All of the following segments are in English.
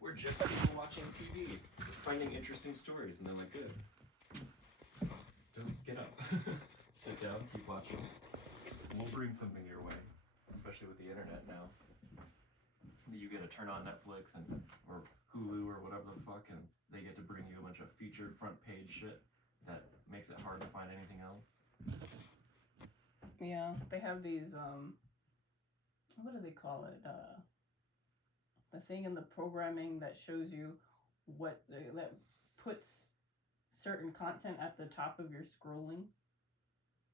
We're just people watching TV, finding interesting stories, and they're like, good. Don't just get up. Sit down, keep watching. We'll bring something your way, especially with the internet now. You get to turn on Netflix and or Hulu or whatever the fuck, and they get to bring you a bunch of featured front page shit that makes it hard to find anything else. Yeah, they have these what do they call it? The thing in the programming that shows you that puts certain content at the top of your scrolling.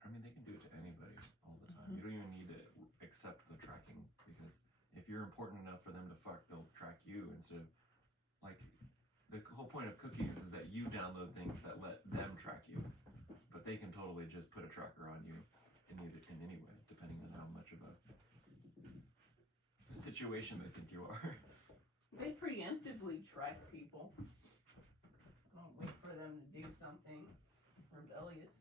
I mean, they can do it to anybody all the time. You don't even need to accept the tracking, because if you're important enough for them to fuck, they'll track you instead of, like, the whole point of cookies is that you download things that let them track you, but they can totally just put a tracker on you in any way, depending on how much of a situation they think you are. They preemptively track people. Don't wait for them to do something rebellious.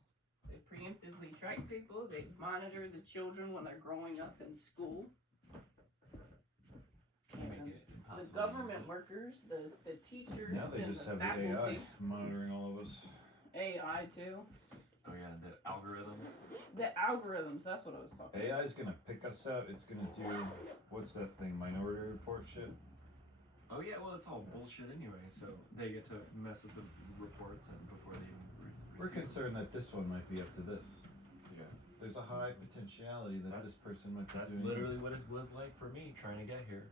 They preemptively track people. They monitor the children when they're growing up in school. The government workers, the teachers, now they and just the have faculty. the AI monitoring all of us. AI too. Oh yeah, the algorithms. The algorithms, that's what I was talking AI is gonna pick us out. It's gonna do, what's that thing, Minority Report shit? Oh yeah, well it's all bullshit anyway, so they get to mess with the reports and before they even We're concerned that this one might be up to this. Yeah. There's a high potentiality that this person might be That's doing literally this. what it was like for me trying to get here.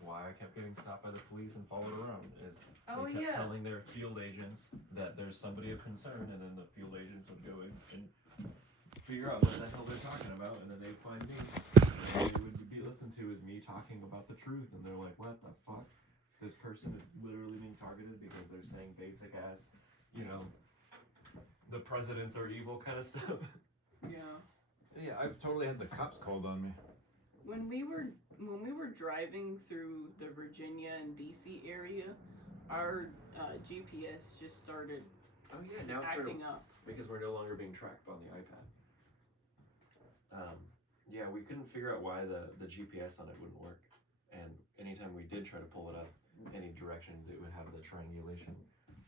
Why I kept getting stopped by the police and followed around is they kept telling their field agents that there's somebody of concern, and then the field agents would go in and figure out what the hell they're talking about, and then they'd find me. And they would be listened to as me talking about the truth, and they're like, what the fuck? This person is literally being targeted because they're saying basic ass, you know, the presidents are evil kind of stuff. Yeah. Yeah, I've totally had the cops called on me. When we were driving through the Virginia and DC area, our GPS just started now it's acting up because we're no longer being tracked on the iPad. Yeah, we couldn't figure out why the GPS on it wouldn't work, and anytime we did try to pull it up any directions, it would have the triangulation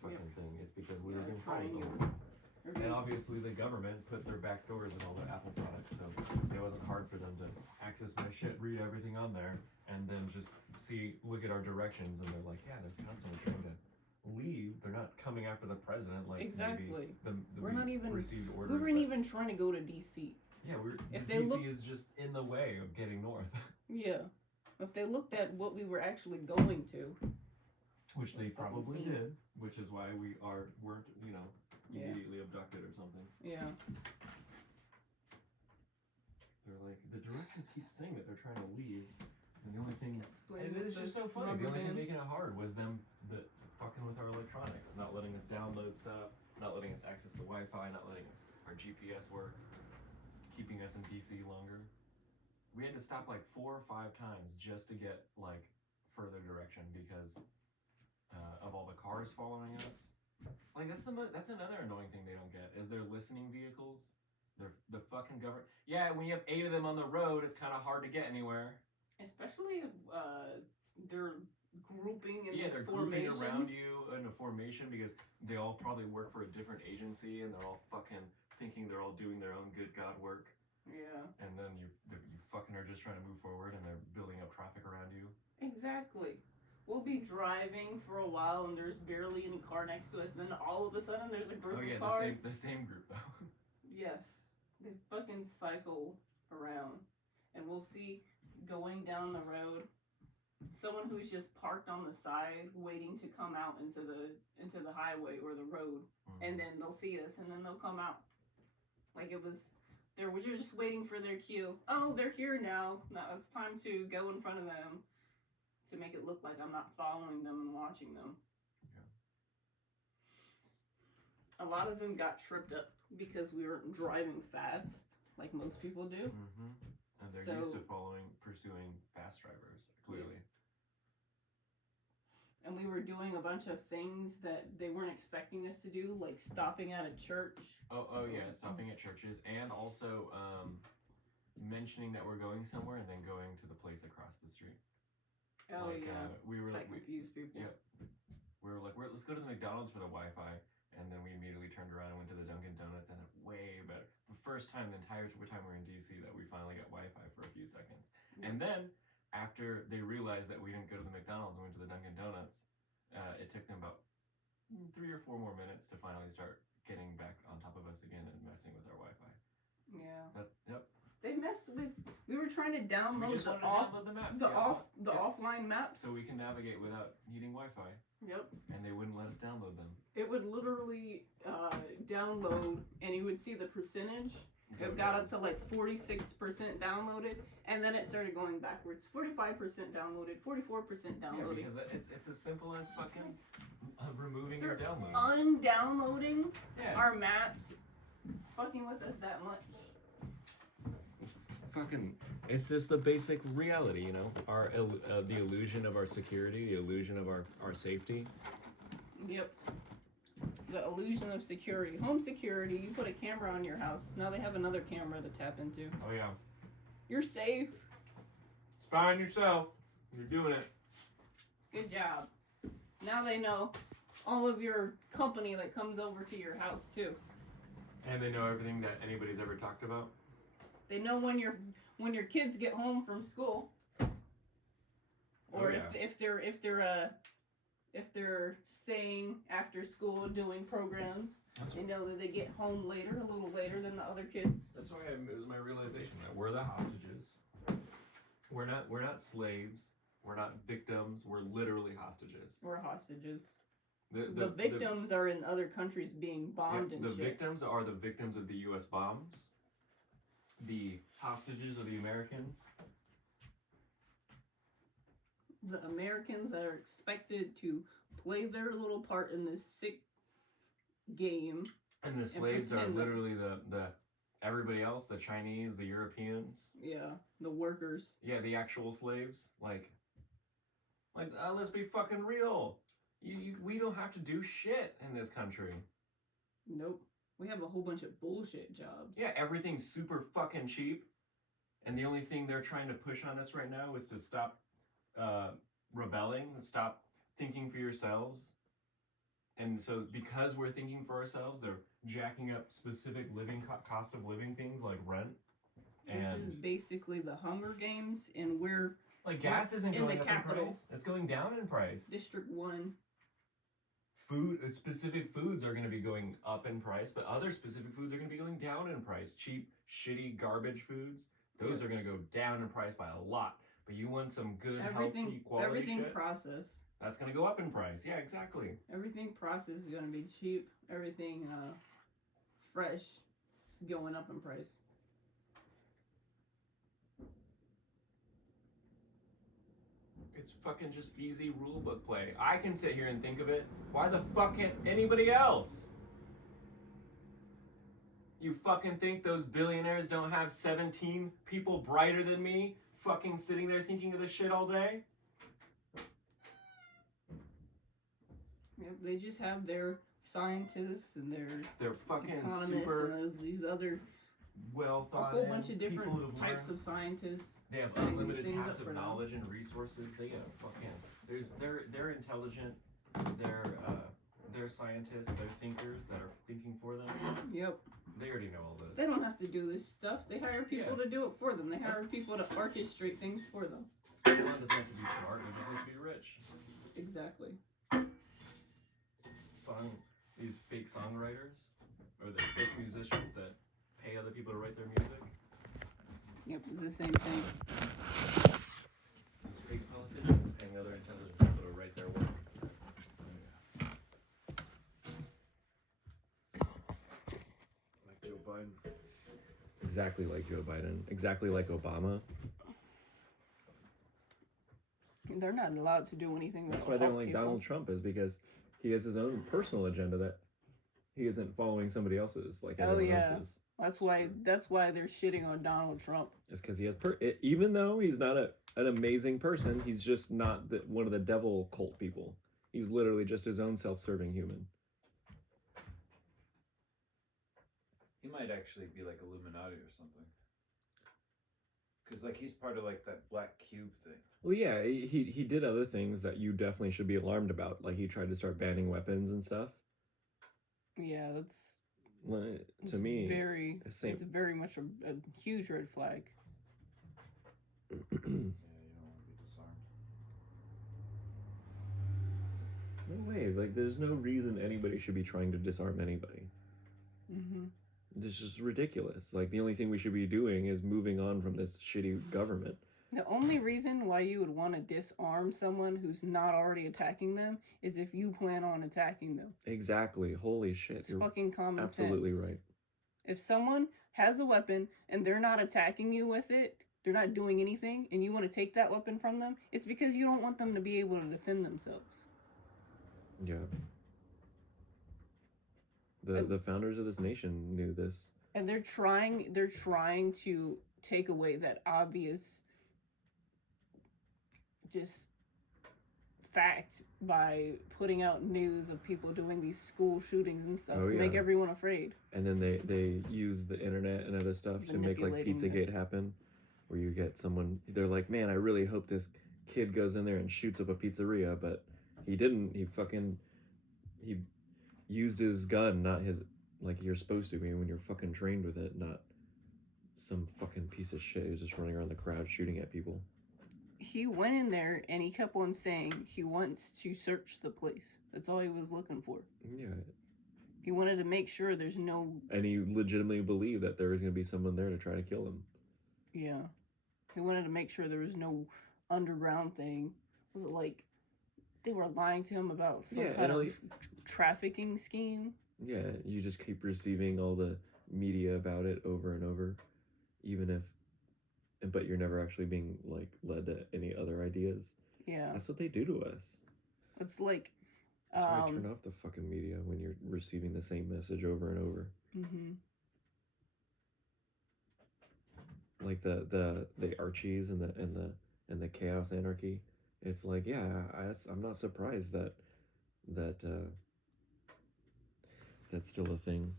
fucking thing. It's because we were being followed. And obviously the government put their back doors in all the Apple products, so it wasn't hard for them to access my shit, read everything on there, and then just look at our directions, and they're like, yeah, they're constantly trying to leave. They're not coming after the president like exactly. maybe we're not even received orders. We weren't even trying to go to DC. Yeah, DC is just in the way of getting north. Yeah, if they looked at what we were actually going to, which they probably did, which is why we weren't immediately abducted or something. Yeah. They're like, the directions keep saying that they're trying to leave, and the only thing, and it's just so funny, the only thing making it hard was them fucking with our electronics, not letting us download stuff, not letting us access the Wi-Fi, not letting our GPS work, keeping us in DC longer. We had to stop like 4 or 5 times just to get like further direction because of all the cars following us. Like that's another annoying thing they don't get is their listening vehicles. They're the fucking government. Yeah, when you have 8 of them on the road, it's kind of hard to get anywhere. Especially if they're grouping in they're grouping around you in a formation because they all probably work for a different agency and they're all fucking thinking they're all doing their own good God work. Yeah. And then you fucking are just trying to move forward and they're building up traffic around you. Exactly. We'll be driving for a while and there's barely any car next to us, and then all of a sudden there's a group of cars. The same group though. Yes. They fucking cycle around. And we'll see going down the road someone who's just parked on the side waiting to come out into the highway or the road. Mm-hmm. And then they'll see us and then they'll come out. Like it was they were just waiting for their cue. Oh, they're here now. Now it's time to go in front of them to make it look like I'm not following them and watching them. Yeah. A lot of them got tripped up because we weren't driving fast like most people do. Mm-hmm. And they're used to pursuing fast drivers, clearly. Yeah. And we were doing a bunch of things that they weren't expecting us to do, like stopping at a church. Oh yeah, stopping at churches, and also mentioning that we're going somewhere and then going to the place across the street. Oh like, yeah, we confused people. Yeah, go to the McDonald's for the Wi-Fi, and then we immediately turned around and went to the Dunkin' Donuts, and it way better. The first time, the entire time we were in DC, that we finally got Wi-Fi for a few seconds. And then, after they realized that we didn't go to the McDonald's and went to the Dunkin' Donuts, it took them about 3 or 4 more minutes to finally start getting back on top of us again and messing with our Wi-Fi. Yeah. Yep. They messed with. We were trying to We download just the wanted to off, download the maps. the yeah. off, the Yeah. offline maps. So we can navigate without needing Wi-Fi, Yep. and they wouldn't let us download them. It would literally download, and you would see the percentage. It got up to like 46% downloaded, and then it started going backwards. 45% downloaded, 44% Yeah, downloaded. because it's as simple as fucking removing your They're downloads. Undownloading Yeah. our maps, fucking with us that much. It's just the basic reality, you know, the illusion of our security, the illusion of our safety. Yep. The illusion of security. Home security, you put a camera on your house. Now they have another camera to tap into. Oh yeah. You're safe. Spy on yourself. You're doing it. Good job. Now they know all of your company that comes over to your house too. And they know everything that anybody's ever talked about. They know when your kids get home from school. Or Oh, yeah. if they're staying after school doing programs, they know that they get home later, a little later than the other kids. That's why it was my realization that we're the hostages. We're not slaves. We're not victims. We're literally hostages. We're hostages. The victims are in other countries being bombed and the shit. victims are the victims of the U.S. bombs. The hostages are the Americans. The Americans are expected to play their little part in this sick game. And the slaves are pretend that- literally the everybody else, the Chinese, the Europeans. Yeah, the workers. Yeah, the actual slaves. Like let's be fucking real. We don't have to do shit in this country. Nope. We have a whole bunch of bullshit jobs. Yeah, everything's super fucking cheap. And the only thing they're trying to push on us right now is to stop rebelling, stop thinking for yourselves. And so because we're thinking for ourselves, they're jacking up specific living cost of living things like rent. This is basically the Hunger Games, and we're like gas isn't in going the up capital. in price. It's going down in price. District 1. Specific foods are going to be going up in price, but other specific foods are going to be going down in price. Cheap, shitty, garbage foods, those are going to go down in price by a lot. But you want some good, healthy, quality everything shit, processed. that's going to go up in price. Yeah, exactly. Everything processed is going to be cheap. Everything fresh is going up in price. It's fucking just easy rule book play. I can sit here and think of it. Why the fuck can't anybody else? You fucking think those billionaires don't have 17 people brighter than me fucking sitting there thinking of this shit all day? Yep, they just have their scientists and their They're fucking economists super and these other well a thought whole in bunch of people different who've types learned. of scientists. They have setting these unlimited things taps up for of them. knowledge and resources. They got fucking they're intelligent. They're scientists. They're thinkers that are thinking for them. Yep. They already know all this. They don't have to do this stuff. They hire people Yeah. to do it for them. They hire people to orchestrate things for them. Everyone doesn't have to be smart. You just have to be rich. Exactly. These fake songwriters or the fake musicians that pay other people to write their music. Yep, it's the same thing. These fake politicians paying other intelligent people to write their work. Like Joe Biden. Exactly like Joe Biden. Exactly like Obama. They're not allowed to do anything. That's that why will they don't help like people. Donald Trump, is because he has his own personal agenda that he isn't following somebody else's like everyone else's. That's why they're shitting on Donald Trump. It's because he has even though he's not an amazing person, he's just not one of the devil cult people. He's literally just his own self-serving human. He might actually be like Illuminati or something. Because like he's part of like that black cube thing. Well, yeah, he did other things that you definitely should be alarmed about. Like he tried to start banning weapons and stuff. Yeah, Like, it's to me, very, same. it's very much a huge red flag. Yeah, you don't want to be disarmed. No way. Like, there's no reason anybody should be trying to disarm anybody. Mm-hmm. It's just ridiculous. Like, the only thing we should be doing is moving on from this shitty government. The only reason why you would want to disarm someone who's not already attacking them is if you plan on attacking them. Exactly. Holy shit. It's You're fucking common absolutely sense. right. If someone has a weapon and they're not attacking you with it, they're not doing anything, and you want to take that weapon from them, it's because you don't want them to be able to defend themselves. Yeah. The founders of this nation knew this. And they're trying to take away that obvious just fact by putting out news of people doing these school shootings and stuff to make everyone afraid. And then they use the internet and other stuff to make like Pizzagate happen, where you get someone, they're like, man, I really hope this kid goes in there and shoots up a pizzeria, but he didn't. He used his gun, not his, like you're supposed to be when you're fucking trained with it, not some fucking piece of shit who's just running around the crowd shooting at people. He went in there and he kept on saying he wants to search the place. That's all he was looking for. Yeah. He wanted to make sure there's no... And he legitimately believed that there was going to be someone there to try to kill him. Yeah. He wanted to make sure there was no underground thing. Was it like they were lying to him about some kind of trafficking scheme? Yeah, you just keep receiving all the media about it over and over, but you're never actually being like led to any other ideas. Yeah. That's what they do to us. It's like... That's why I turn off the fucking media when you're receiving the same message over and over. Mm-hmm. Like the Archies and the Chaos Anarchy. It's like, yeah, I'm not surprised that that's still a thing.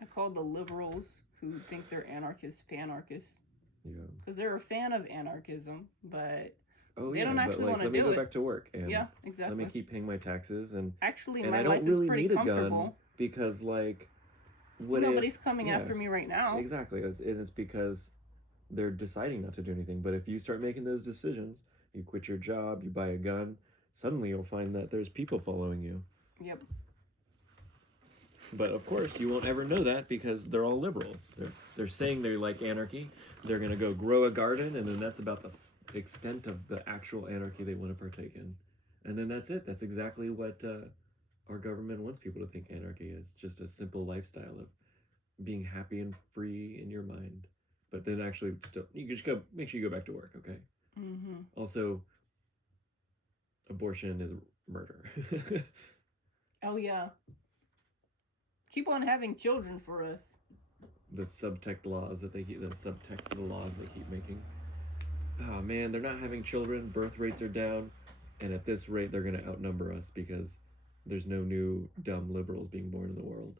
I call the liberals who think they're anarchists panarchists. Yeah. Because they're a fan of anarchism, but they don't actually want to do it. Let me go back to work and yeah, exactly. let me keep paying my taxes and actually and my I don't life really is pretty need comfortable. A gun because like nobody's coming after me right now. Exactly. It's because they're deciding not to do anything. But if you start making those decisions, you quit your job, you buy a gun, suddenly you'll find that there's people following you. Yep. But of course, you won't ever know that because they're all liberals. They're saying they like anarchy. They're gonna go grow a garden, and then that's about the extent of the actual anarchy they want to partake in. And then that's it. That's exactly what our government wants people to think anarchy is. Just a simple lifestyle of being happy and free in your mind. But then actually, still, you just go. Make sure you go back to work, okay? Mm-hmm. Also, abortion is murder. Oh yeah. Keep on having children for us. The subtext laws that the subtext of the laws they keep making. Oh man, they're not having children. Birth rates are down, and at this rate, they're gonna outnumber us because there's no new dumb liberals being born in the world.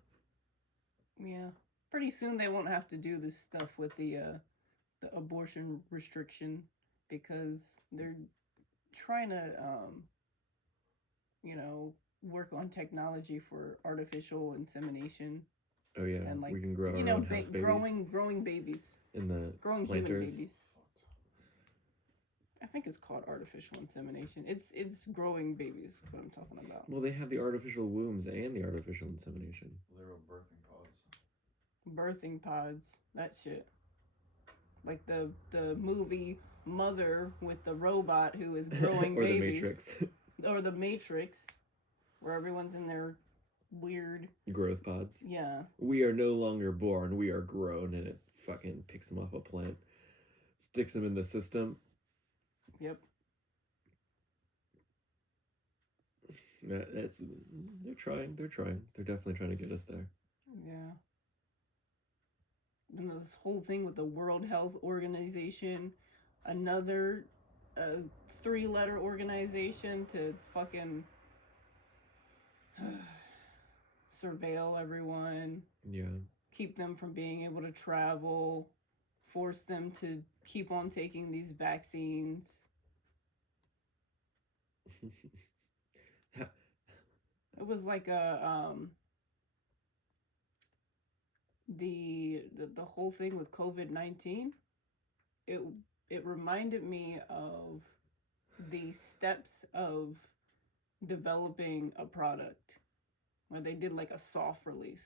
Yeah, pretty soon they won't have to do this stuff with the abortion restriction because they're trying to work on technology for artificial insemination. Oh yeah, and we can grow our own house babies. growing babies. In the growing planters. Human babies. I think it's called artificial insemination. It's growing babies. What I'm talking about. Well, they have the artificial wombs and the artificial insemination. Literal birthing pods. Birthing pods. That shit. Like the movie Mother with the robot who is growing or babies. The Matrix. Or The Matrix, where everyone's in their weird growth pods. Yeah. We are no longer born. We are grown, and it fucking picks them off a plant, sticks them in the system. Yep. They're trying. They're definitely trying to get us there. Yeah. And this whole thing with the World Health Organization, another 3-letter organization to fucking surveil everyone. Yeah. Keep them from being able to travel. force them to keep on taking these vaccines. It was like the whole thing with COVID-19. It reminded me of the steps of developing a product where they did like a soft release.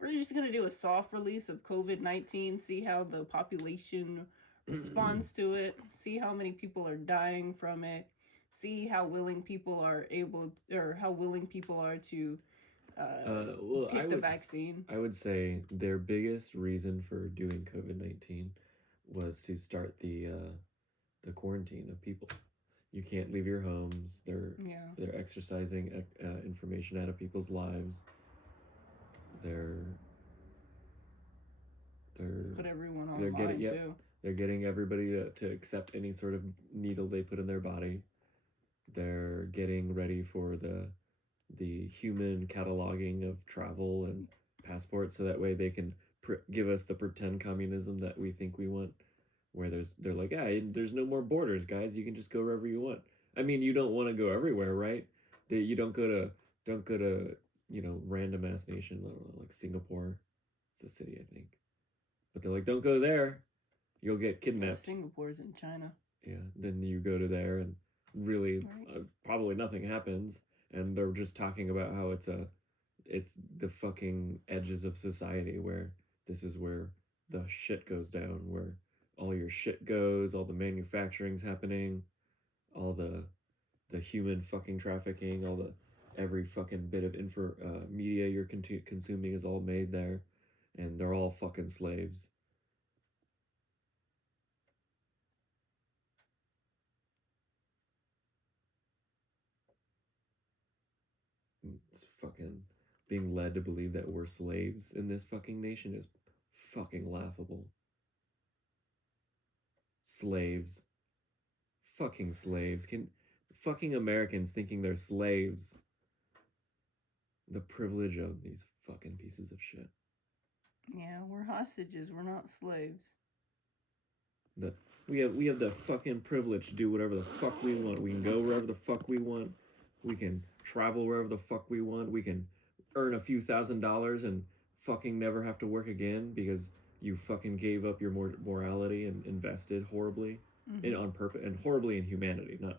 We're just gonna do a soft release of COVID-19, see how the population responds to it, see how many people are dying from it, see how willing people are to Well, take the vaccine. I would say their biggest reason for doing COVID-19 was to start the quarantine of people. You can't leave your homes. They're exercising information out of people's lives. They're put everyone online too. They're getting everybody to accept any sort of needle they put in their body. They're getting ready for the human cataloging of travel and passports, so that way they can give us the pretend communism that we think we want, where they're like, yeah, there's no more borders, guys. You can just go wherever you want. I mean, you don't want to go everywhere, right? You don't go to random ass nation, I don't know, like Singapore. It's a city, I think. But they're like, don't go there. You'll get kidnapped. Singapore's in China. Yeah, then you go to there and really probably nothing happens. And they're just talking about how it's the fucking edges of society, where this is where the shit goes down, where all your shit goes, all the manufacturing's happening, all the human fucking trafficking, every fucking bit of media you're consuming is all made there, and they're all fucking slaves. It's fucking being led to believe that we're slaves in this fucking nation is fucking laughable. Slaves. Fucking slaves. Fucking Americans thinking they're slaves. The privilege of these fucking pieces of shit. Yeah, we're hostages. We're not slaves. We have the fucking privilege to do whatever the fuck we want. We can go wherever the fuck we want. We can travel wherever the fuck we want. We can earn a few $1,000s and fucking never have to work again because you fucking gave up your morality and invested horribly on purpose, and horribly in humanity. Not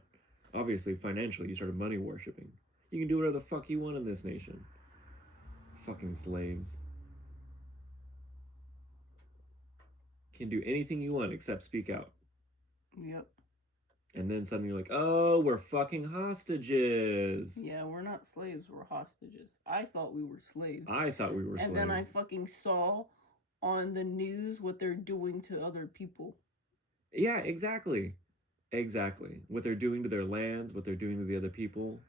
obviously financially. You started money worshipping. You can do whatever the fuck you want in this nation. Fucking slaves. Can do anything you want except speak out. Yep. And then suddenly you're like, oh, we're fucking hostages. Yeah, we're not slaves, we're hostages. I thought we were slaves. I thought we were slaves. And then I fucking saw on the news what they're doing to other people. Yeah, exactly. Exactly. What they're doing to their lands, what they're doing to the other people.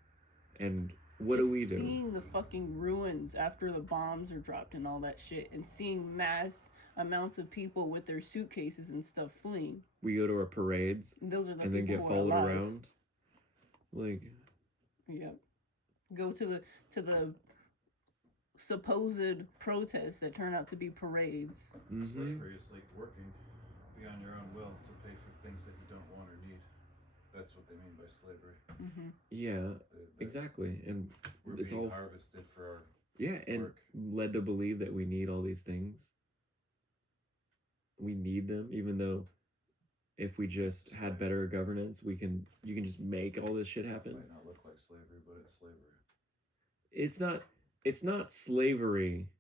And what do we do? Seeing the fucking ruins after the bombs are dropped and all that shit, and seeing mass amounts of people with their suitcases and stuff fleeing. We go to our parades. Those are the and then get followed around. Like. Yep. Go to the supposed protests that turn out to be parades. Slavery is like working beyond your own will to pay for things that you don't want or need. That's what they mean by slavery. Yeah, exactly. And we're it's being all harvested for our and work. Led to believe that we need all these things. We need them, even though if we just had better governance, you can just make all this shit happen. It might not look like slavery, but it's slavery. It's not slavery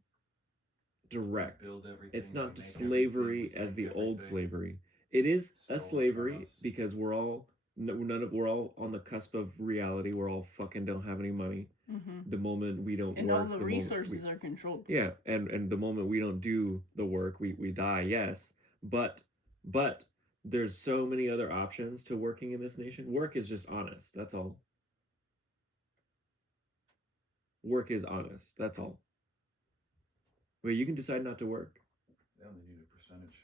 direct. Build everything. It's not slavery as the old slavery. It is a slavery because we're all on the cusp of reality. We're all fucking don't have any money. The moment we don't and work, all the resources are controlled. Yeah, and the moment we don't do the work, we die. Yes, but there's so many other options to working in this nation. Work is just honest. That's all. Work is honest. That's all. But you can decide not to work. They only need a percentage.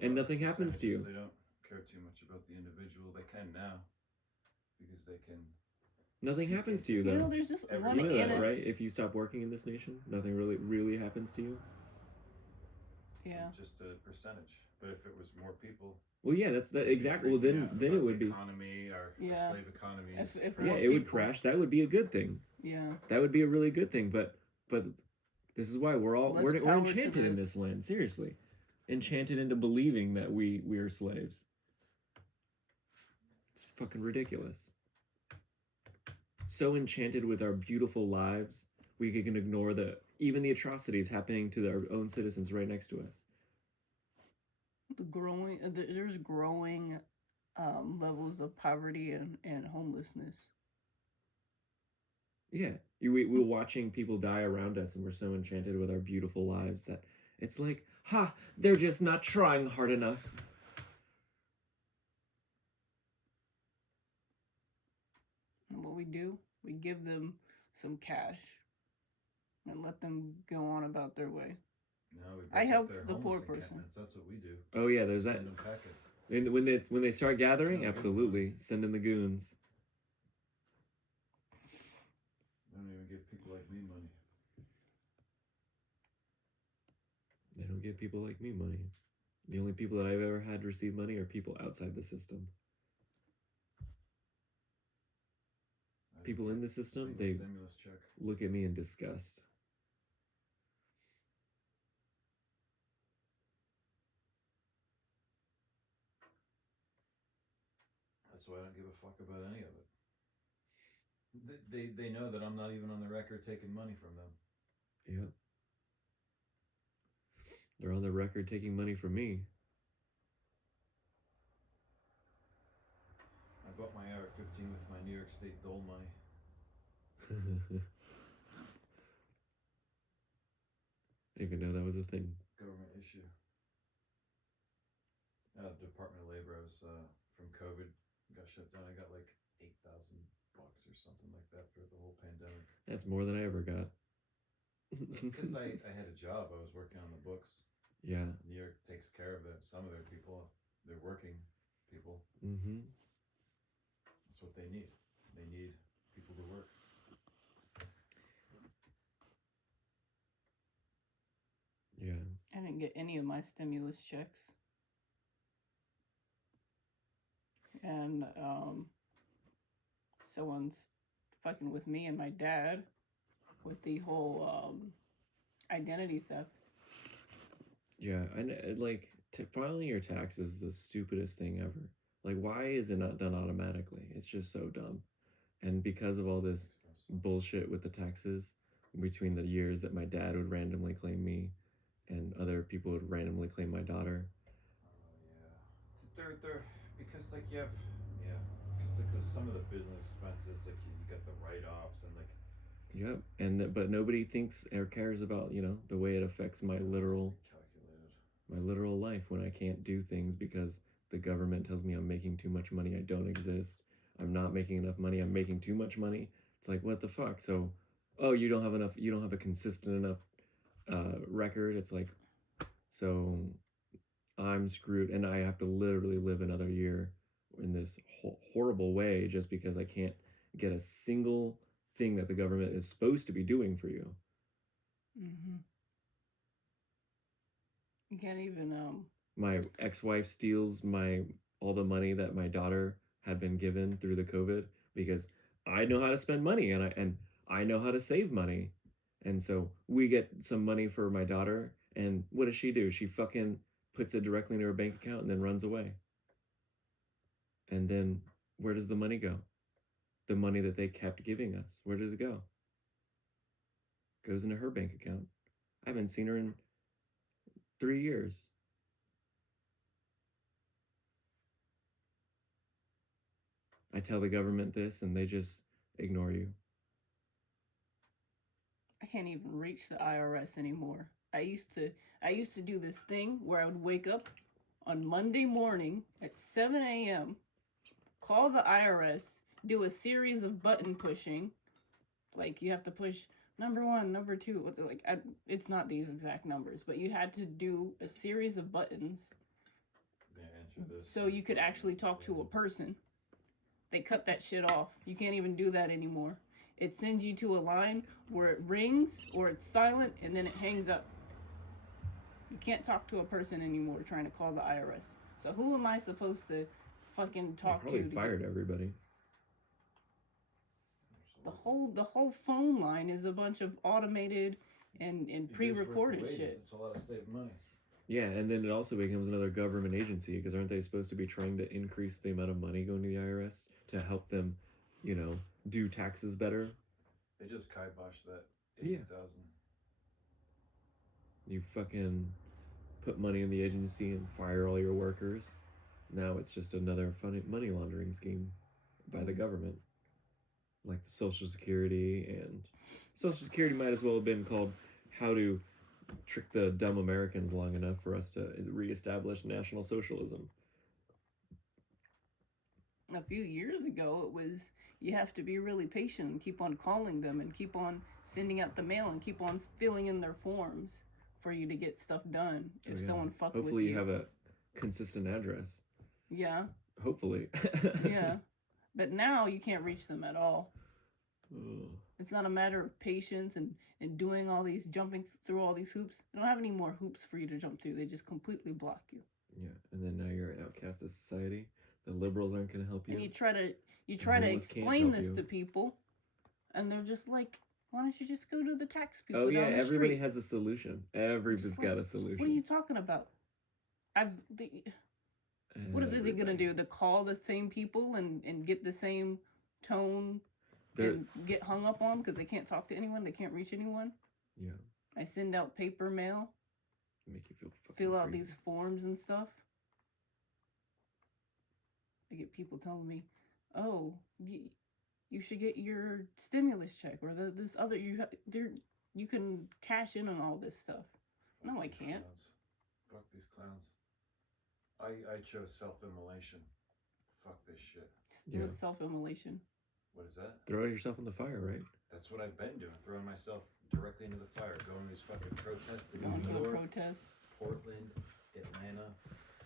And nothing happens to you. They don't care too much about the individual. They can now. Because they can. Nothing happens to you, though. There's just one you know that, right? If you stop working in this nation, nothing really happens to you. Yeah. Just a percentage. But if it was more people, Well, yeah, that's that exactly. Well, freaking out then it about would the be. economy, our Yeah. slave economy. If is more Yeah, crashing. it would people- crash. That would be a good thing. Yeah. That would be a really good thing. But this is why we're all Less we're power to enchanted in the- this land. Seriously, enchanted into believing that we are slaves. It's fucking ridiculous. So enchanted with our beautiful lives, we can ignore even the atrocities happening to our own citizens right next to us. There's growing levels of poverty and homelessness. Yeah, we're watching people die around us, and we're so enchanted with our beautiful lives that it's like, ha, they're just not trying hard enough. And what we do, we give them some cash and let them go on about their way. No, we I break up helped their the poor homeless person. encampments. That's what we do. Oh yeah, there's that. Send them packet. And when they start gathering, absolutely, send in the goons. They don't even give people like me money. They don't give people like me money. The only people that I've ever had receive money are people outside the system. I People get in the a system, single they stimulus check. look at me in disgust. That's why I don't give a fuck about any of it. They know that I'm not even on the record taking money from them. Yeah. They're on the record taking money from me. I bought my AR-15 with my New York State dole money. I didn't even know that was a thing. Government issue. Department of Labor. I was from COVID, got shut down. I got like $8,000 or something like that for the whole pandemic. That's more than I ever got. Because I had a job. I was working on the books. Yeah. New York takes care of some of their people. They're working people. Mm-hmm. That's what they need. They need people to work. Yeah. I didn't get any of my stimulus checks. And someone's fucking with me and my dad with the whole identity theft. Yeah, and like filing your taxes is the stupidest thing ever. Like, why is it not done automatically? It's just so dumb. And because of all this bullshit with the taxes, between the years that my dad would randomly claim me, and other people would randomly claim my daughter. Yeah. They're because like you have because like there's some of the business expenses like you got the write-offs and like. Yep, and but nobody thinks or cares about the way it affects my literal life when I can't do things because the government tells me I'm making too much money. I don't exist. I'm not making enough money. I'm making too much money. It's like, what the fuck? So, oh, you don't have enough. You don't have a consistent enough record. It's like, so I'm screwed, and I have to literally live another year in this horrible way just because I can't get a single thing that the government is supposed to be doing for you. Mm-hmm. You can't even My ex-wife steals all the money that my daughter had been given through the COVID because I know how to spend money and I know how to save money. And so we get some money for my daughter, and what does she do? She fucking puts it directly into her bank account and then runs away. And then where does the money go? The money that they kept giving us, where does it go? Goes into her bank account. I haven't seen her in 3 years. I tell the government this and they just ignore you. I can't even reach the IRS anymore. I used to do this thing where I would wake up on Monday morning at 7 a.m., call the IRS, do a series of button pushing. Like, you have to push number 1, number 2. It's not these exact numbers, but you had to do a series of buttons so you could actually talk to a person. They cut that shit off. You can't even do that anymore. It sends you to a line where it rings or it's silent and then it hangs up. You can't talk to a person anymore trying to call the IRS. So who am I supposed to fucking They talk to? probably To fired everybody. the whole phone line is a bunch of automated and pre-recorded shit. It's a lot of saved money. Yeah, and then it also becomes another government agency because aren't they supposed to be trying to increase the amount of money going to the IRS to help them, do taxes better? They just kiboshed that Yeah. 80,000. You fucking put money in the agency and fire all your workers. Now it's just another money laundering scheme by the government. Like the Social Security, and Social Security might as well have been called How to Trick the Dumb Americans Long Enough for Us to Reestablish National Socialism. A few years ago, it was you have to be really patient and keep on calling them and keep on sending out the mail and keep on filling in their forms for you to get stuff done if someone fucked with you. Hopefully you have a consistent address. Yeah. Hopefully. Yeah. But now you can't reach them at all. Ugh. It's not a matter of patience and doing all these, jumping through all these hoops. They don't have any more hoops for you to jump through. They just completely block you. Yeah, and then now you're an outcast of society. The liberals aren't going to help you. And you try to homeless can't explain help this you. to people, and they're just like, "Why don't you just go to the tax people?" Oh yeah, down the everybody street? has a solution. Everybody's got a solution. What are you talking about? What are they gonna do? To call the same people and get the same tone and get hung up on because they can't talk to anyone, they can't reach anyone? Yeah. I send out paper mail, Make you feel fucking fill out crazy. these forms and stuff. I get people telling me, "Oh, you should get your stimulus check or this other you can cash in on all this stuff." No, I can't. Fuck these clowns. I chose self-immolation. Fuck this shit. It was self-immolation. What is that? Throw yourself in the fire, right? That's what I've been doing. Throwing myself directly into the fire. Going to these fucking protests in Going to New the York, protests. Portland, Atlanta,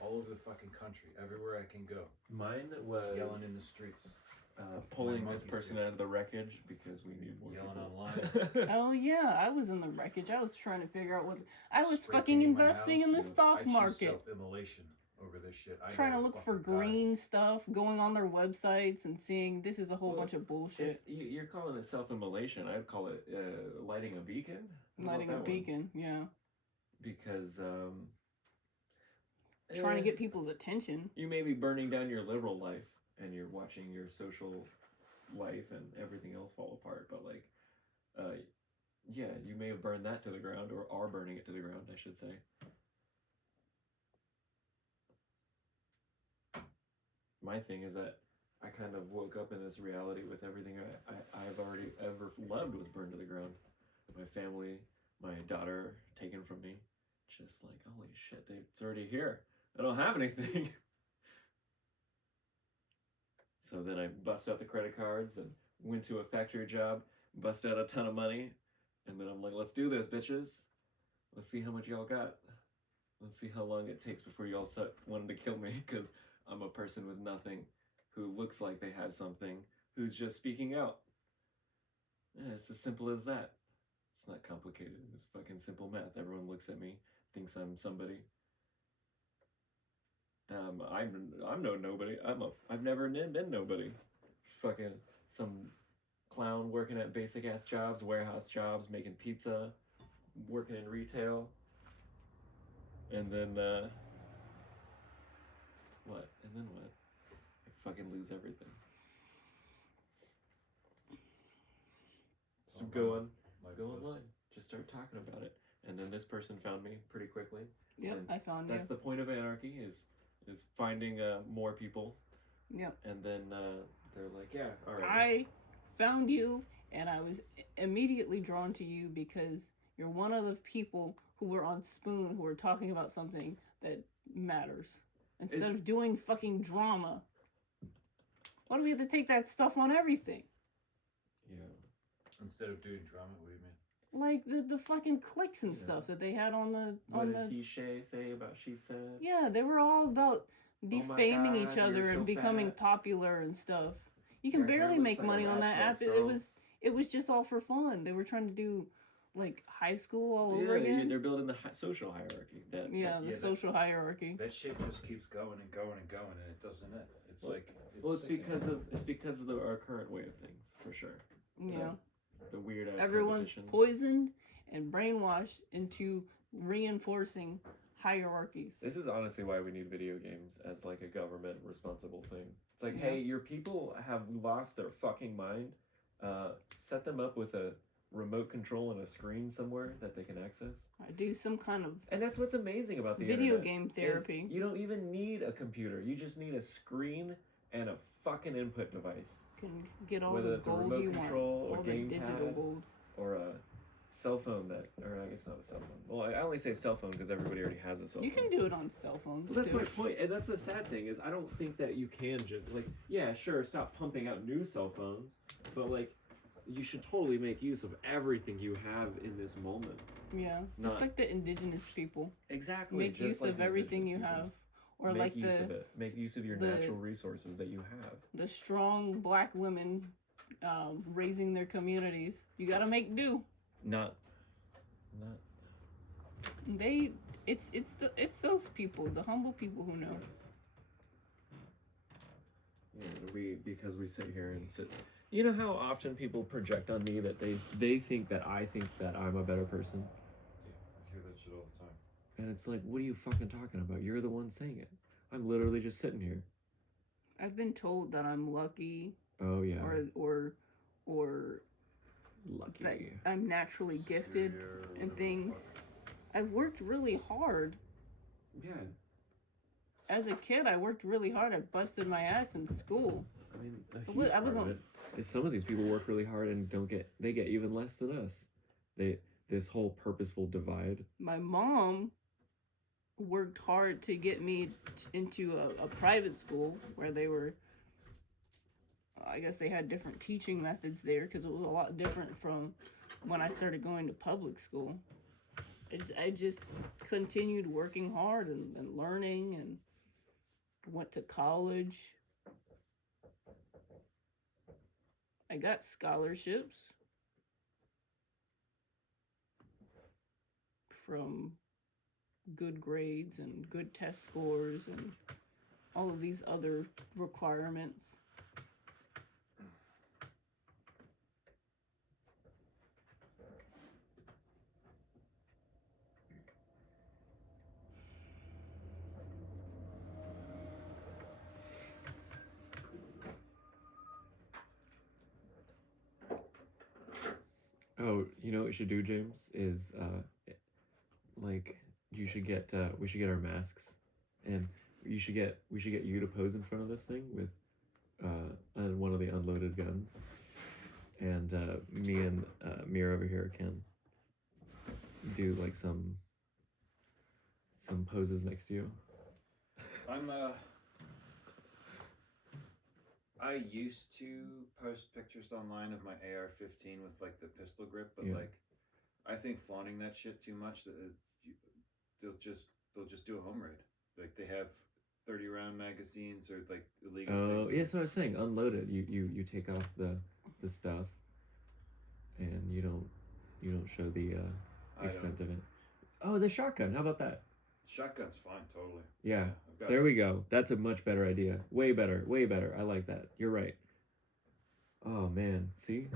all over the fucking country. Everywhere I can go. Mine was Yelling in the streets. pulling My this monkey person suit. out of the wreckage because we need more Yelling people. online. Oh yeah, I was in the wreckage. I was trying to figure out what I was Spray fucking painting my investing house. in the I stock choose market. self-immolation over this shit. I Trying to gotta look for fucking die. green stuff, going on their websites and seeing this is a whole bunch of bullshit. You're calling it self-immolation. I'd call it lighting a beacon. How about Lighting a that one? beacon, yeah. Because Trying to get people's attention. you may be burning down your liberal life and you're watching your social life and everything else fall apart, but like yeah, you may have burned that to the ground or are burning it to the ground, I should say. My thing is that I kind of woke up in this reality with everything I've already ever loved was burned to the ground. My family, my daughter taken from me. Just like, holy shit, it's already here. I don't have anything. So then I bust out the credit cards and went to a factory job, bust out a ton of money, and then I'm like, let's do this, bitches. Let's see how much y'all got. Let's see how long it takes before y'all wanted to kill me, because I'm a person with nothing, who looks like they have something, who's just speaking out. Yeah, it's as simple as that. It's not complicated. It's fucking simple math. Everyone looks at me, thinks I'm somebody. I'm no nobody. I've never been nobody. Fucking some clown working at basic ass jobs, warehouse jobs, making pizza, working in retail, and then what? And then what? I fucking lose everything. So go online. Just start talking about it. And then this person found me pretty quickly. Yep, And I found you. That's the point of anarchy is finding more people. Yep. And then they're like, yeah, all right. I found you, and I was immediately drawn to you because you're one of the people who were on Spoon who were talking about something that matters. Instead of doing fucking drama. Why do we have to take that stuff on everything? Yeah. Instead of doing drama, what do you mean? Like the fucking clicks and Yeah. stuff that they had on the What did he say about she said? Yeah, they were all about defaming God, each other you're and so becoming fat. popular and stuff. You can Your hair barely looks make like a money on rat's that app. nest, bro. It was just all for fun. They were trying to do like high school all Yeah, over again. they're building the social hierarchy. Yeah, the yeah, social hierarchy. That shit just keeps going and going and going, and it doesn't end. It's Well- like Well, it's sickening. because of our current way of things, for sure. Yeah. The weird ass Everyone's competitions. poisoned and brainwashed into reinforcing hierarchies. This is honestly why we need video games as like a government responsible thing. It's like, Yeah. hey, your people have lost their fucking mind. Set them up with a remote control and a screen somewhere that they can access. I do some kind of And that's what's amazing about the video internet, game is therapy. You don't even need a computer. You just need a screen and a fucking input device. Can get all Whether the it's a gold remote you control want, or all the digital gamepad. gold. Or a cell phone that, or I guess not a cell phone. Well, I only say cell phone because everybody already has a cell You phone. can do it on cell phones Well, that's too. my point, and that's the sad thing is I don't think that you can just like, yeah, sure, stop pumping out new cell phones, but like, you should totally make use of everything you have in this moment. Yeah, Not- just like the indigenous people. Exactly. Make just use like of the everything you indigenous have, people. or Make like use of it. Make use of your the- natural resources that you have. the strong black women raising their communities. You gotta make do. Not. It's those people, the humble people who know. Because we sit here and sit. You know how often people project on me that they think that I think that I'm a better person, I hear that shit all the time. and it's like, what are you fucking talking about? You're the one saying it. I'm literally just sitting here. I've been told that I'm lucky, Oh yeah. or Lucky. that I'm naturally gifted Superior, and whatever the things. fuck. I've worked really hard. Yeah. As a kid, I worked really hard. I busted my ass in school. I mean, a I huge was- I part was of on- it is some of these people work really hard and they get even less than us. This whole purposeful divide. My mom worked hard to get me into a private school where they were, I guess they had different teaching methods there because it was a lot different from when I started going to public school. I just continued working hard and learning and went to college. I got scholarships from good grades and good test scores and all of these other requirements. Oh, you know what we should do, James? Is like you should get we should get our masks, and we should get you to pose in front of this thing with on one of the unloaded guns, and me and Mir over here can do like some poses next to you. I used to post pictures online of my AR-15 with like the pistol grip, but Yeah. like I think flaunting that shit too much, they'll just do a home raid. Like they have 30 round magazines or like illegal. Oh, things. yeah, so I was saying unloaded. You take off the stuff, and you don't show the I extent don't- of it. Oh, the shotgun. How about that? Shotgun's fine, totally. Yeah. I've got There we go. That's a much better idea. Way better. Way better. I like that. You're right. Oh man, see?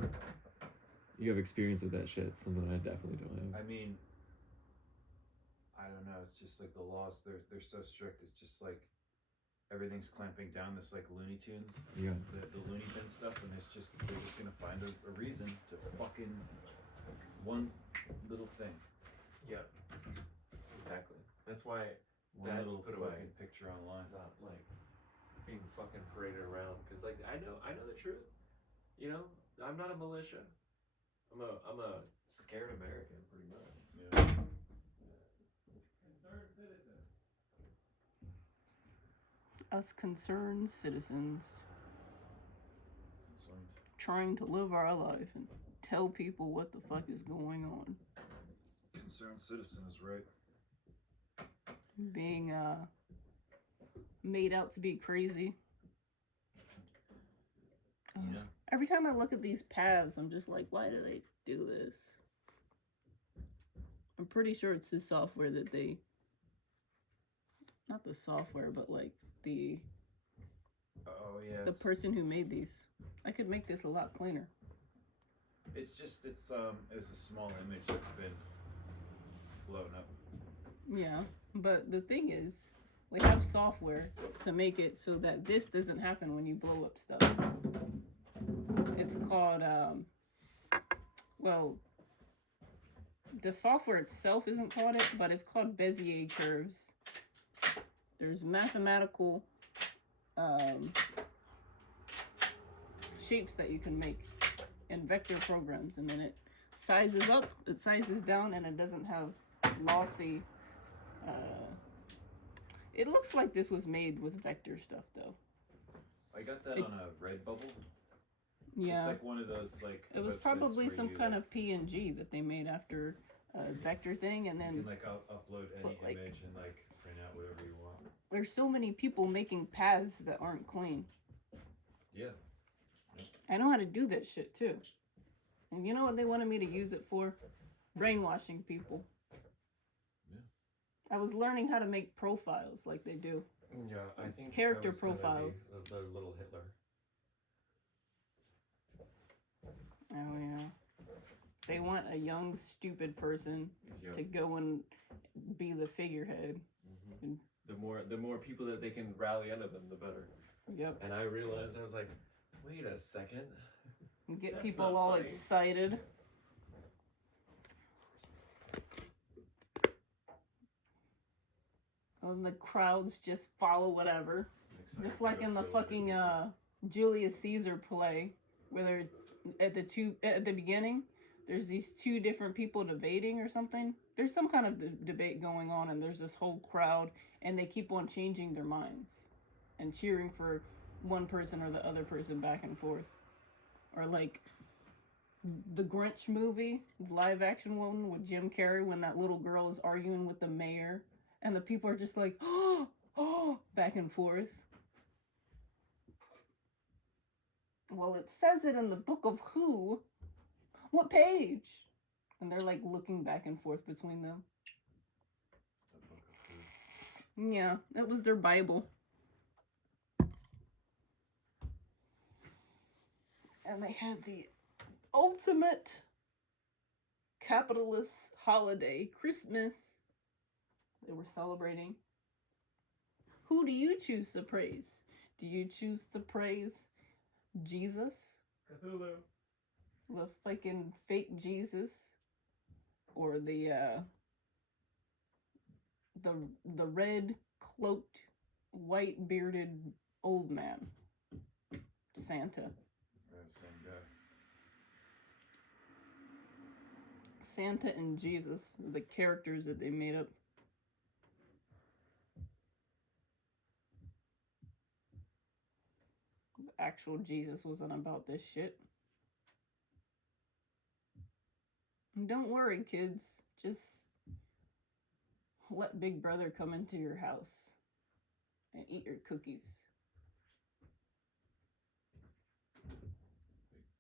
You have experience with that shit. Something I definitely don't have. I mean, I don't know. It's just like the laws. They're so strict. It's just like everything's clamping down. This like Looney Tunes, Yeah. the Looney Bin stuff, and they're just gonna find a reason to fucking one little thing, Yeah. Exactly. That's why one That's little put away. fucking picture online. not like being fucking paraded around because like I know the truth. You know, I'm not a militia. I'm a scared American pretty much. Yeah. Concerned citizen. Us concerned citizens So trying to live our life and tell people what the fuck is going on. concerned citizen is right. Being made out to be crazy. Yeah. Every time I look at these paths, I'm just like, why do they do this? I'm pretty sure it's the software that they, not the software, but like the Oh yeah. the person who made these. I could make this a lot cleaner. It's it was a small image that's been blown up. Yeah, but the thing is, we have software to make it so that this doesn't happen when you blow up stuff. It's called, well, the software itself isn't called it, but it's called Bezier curves. There's mathematical shapes that you can make in vector programs, and then it sizes up, it sizes down, and it doesn't have lossy. It looks like this was made with vector stuff, though. I got that on a Redbubble. Yeah. It's like one of those like. It was websites probably where some you, kind of PNG that they made after a vector thing, and You then can like upload any but, like- image and like print out whatever you want. there's so many people making paths that aren't clean. Yeah. I know how to do that shit too. And you know what they wanted me to use it for? Brainwashing people. Yeah. I was learning how to make profiles like they do. Yeah, I think Character I was gonna be profiles. The little Hitler. Oh yeah. They want a young, stupid person Yep. to go and be the figurehead. Mhm. The more people that they can rally under them, the better. Yep. And I realized, I was like, wait a second. And get That's people not all funny. excited. And the crowds just follow whatever. Just like in the fucking Julius Caesar play, where they're at the beginning, there's these two different people debating or something. There's some kind of debate going on, and there's this whole crowd, and they keep on changing their minds and cheering for one person or the other person back and forth. Or like the Grinch movie, the live action one with Jim Carrey, when that little girl is arguing with the mayor, and the people are just like, oh, back and forth. Well, it says it in the Book of Who. What page? And they're like looking back and forth between them. Yeah, that was their Bible. And they had the ultimate capitalist holiday, Christmas. They were celebrating. Who do you choose to praise? Do you choose to praise Jesus? Cthulhu. The fucking fake Jesus? Or the red cloaked, white bearded old man? Santa. Same guy. Santa and Jesus, the characters that they made up. The actual Jesus wasn't about this shit. And don't worry, kids. Just let Big Brother come into your house and eat your cookies. Big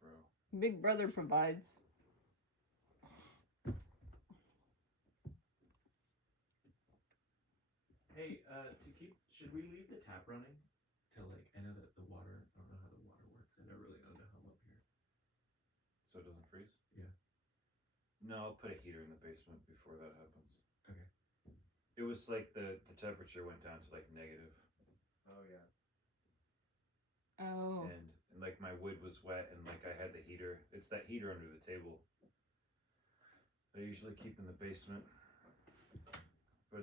bro. Big Brother provides. Hey, should we leave the tap running? Till like, I know that the water, I don't know how the water works. I never really know how I'm up here. So it doesn't freeze? Yeah. No, I'll put a heater in the basement before that happens. Okay. It was like the temperature went down to like negative. Oh yeah. Oh. And like my wood was wet and like I had the heater. It's that heater under the table I usually keep in the basement.